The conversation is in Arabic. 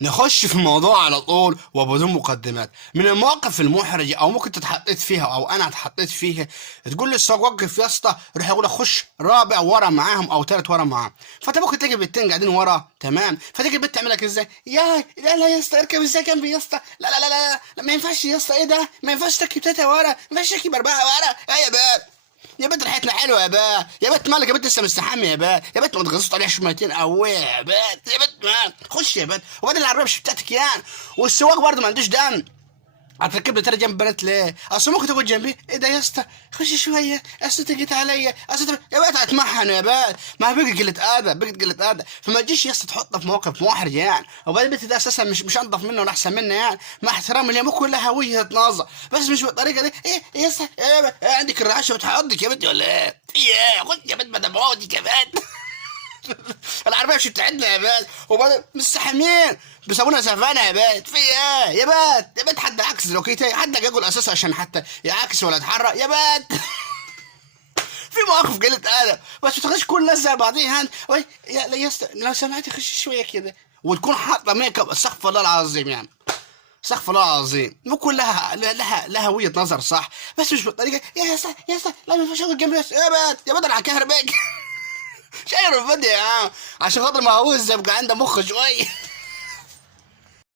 نخش في الموضوع على طول وبدون مقدمات. من المواقف المحرجة او ممكن تتحطيت فيها او انا اتحطيت فيها، تقول لي السواق وقف يا اسطى، يروح يقول لك خش رابع ورا معاهم او ثالث ورا معاهم. فانت ممكن تلاقي بنتين قاعدين ورا، تمام، فتيجي البنت تعمل لك ازاي؟ يا لا لا يا اسطى اركب ازاي جنبي يا اسطى، لا لا لا لا, لا ما ينفعش يا اسطى، ايه ده؟ ما ينفعش تركب تلاته ورا، ما ينفعش تركب اربعه ورا. ايه يا بنت؟ يا بنت ريحتنا حلوه يا بنت، يا بنت مالك يا بنت لسه مستحمي يا بنت، يا بنت ما تغصت عليها شويتين قوي يا بنت، يا بنت ما خش يا بنت. وبعدين العربيه مش بتاعتك يعني، والسواق برضه ما عندوش دم. هتركب لي تاني جنب بنات ليه؟ اصل ممكن تقعد جنبي، ايه ده يا اسطى؟ خش شويه، اصل انت جيت عليا، اصل يا بنت هتمحن يا بنت، ما هي بقت قله ادب، بقت قله ادب، فما تجيش يا اسطى تحطها في موقف محرج يعني. وبعدين البنت ده اساسا مش انضف منه ولا احسن منه يعني، مع احترامي ليها ممكن لها وجهه نظر، بس مش بالطريقه دي. ايه يا اسطى؟ إيه عندك الرعاشه بتحضك يا بنتي ولا ايه؟ ايه خد يا بنت بدل موتي كمان. العربيه مش بتاعتنا يا بنت، وبعدين مستحمين بيسمونا سفانه يا بنت، في ايه يا بنت؟ يا بنت حد عكس لوكيتي، حد يقول اساسا عشان حتى يعكس ولا يتحرك يا بنت. في مواقف قلة ادب، بس ما تاخدش كل الناس زي بعضيها. يا لا يا اسطى لو سمحتي خش شويه كده، وتكون حاطه ميك اب، استغفر الله العظيم يعني، استغفر الله العظيم. ممكن لها وجهه نظر صح، بس مش بالطريقه. يا اسطى يا اسطى لا ما ينفعش اقعد جنبي يا بنت، يا بنت انا هكهربك. شاير الفيديو يا عم عشان خاطر ما هو يبقى عنده مخ شويه.